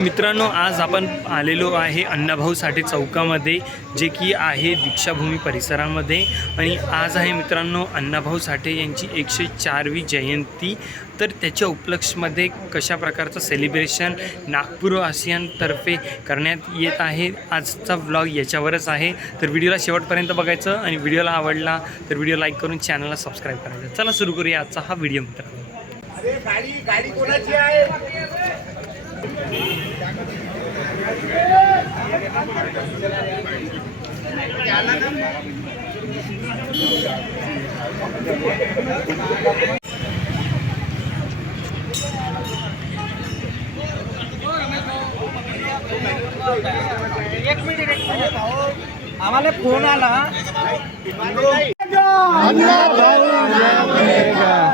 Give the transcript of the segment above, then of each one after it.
मित्रांनो, आज आपण आलेलो आहे अण्णाभाऊ साठे चौकामध्ये, जे की आहे दीक्षाभूमी परिसरामध्ये. आणि आज आहे मित्रांनो अण्णाभाऊ साठे यांची 104वी जयंती. तर त्याच्या उपलक्षमध्ये कशा प्रकारचं सेलिब्रेशन नागपूर वासियांतर्फे करण्यात येत आहे, आजचा व्लॉग याच्यावरच आहे. तर व्हिडिओला शेवटपर्यंत बघायचं आणि व्हिडिओला आवडला तर व्हिडिओ लाईक करून चॅनलला सबस्क्राईब करायचं. चला सुरू करूया आजचा हा व्हिडिओ मित्रांनो. गाडी कोणाची आहे? एक मिनिट आम्हाला फोन आला.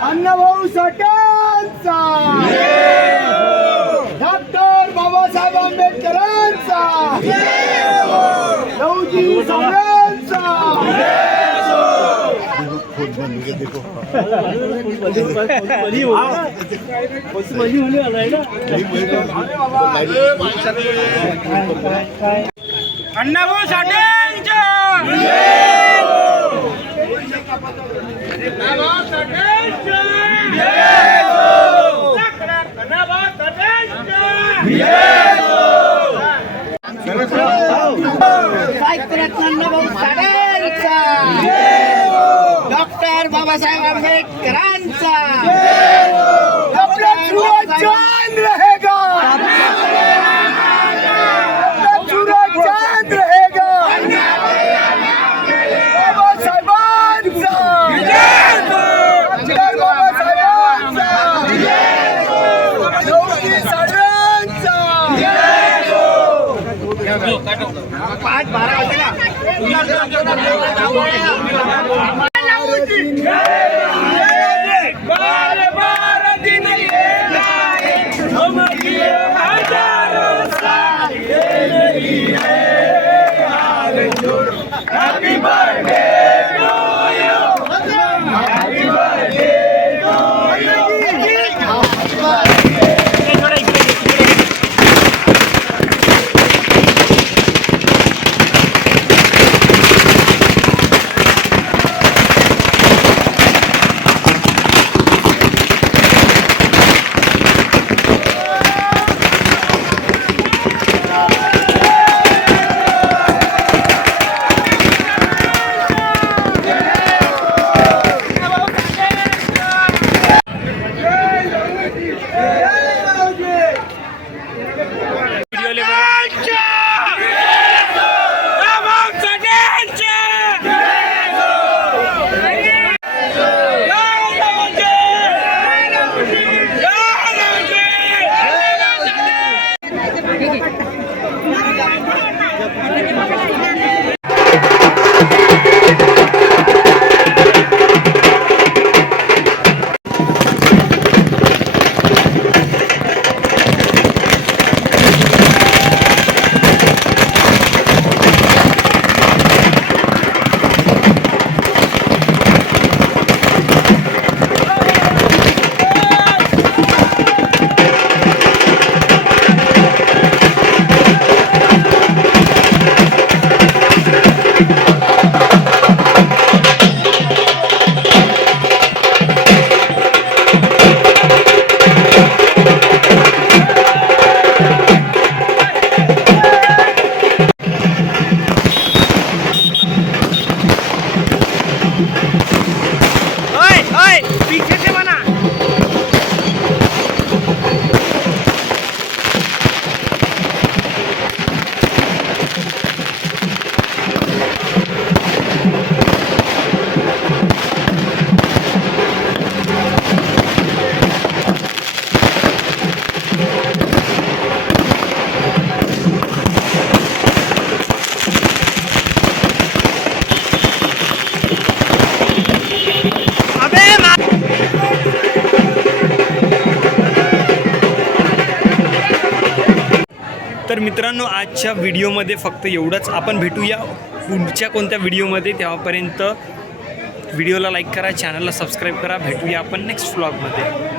अण्णाभाऊ साठेंचा, डॉक्टर बाबासाहेब आंबेडकरांचा, लहुजी साहेबांचा. अण्णाभाऊ साठेंचा, डॉक्टर बाबासाहेब आंबेडकरांचा. चांद रहेगा, चांद रहेगा. बाबासाहेबांचा, डॉक्टर बाबासाहेबांचा, लहुजी साहेबांचा. 5-12 वाजले ना. Happy birthday to you. Happy birthday to you. Happy birthday. तर मित्रांनो, आजच्या व्हिडिओमध्ये फक्त एवढंच. आपण भेटूया पुढच्या कोणत्या व्हिडिओमध्ये. तेव्हापर्यंत व्हिडिओला लाईक करा, चॅनलला सबस्क्राईब करा. भेटूया आपण नेक्स्ट व्लॉगमध्ये.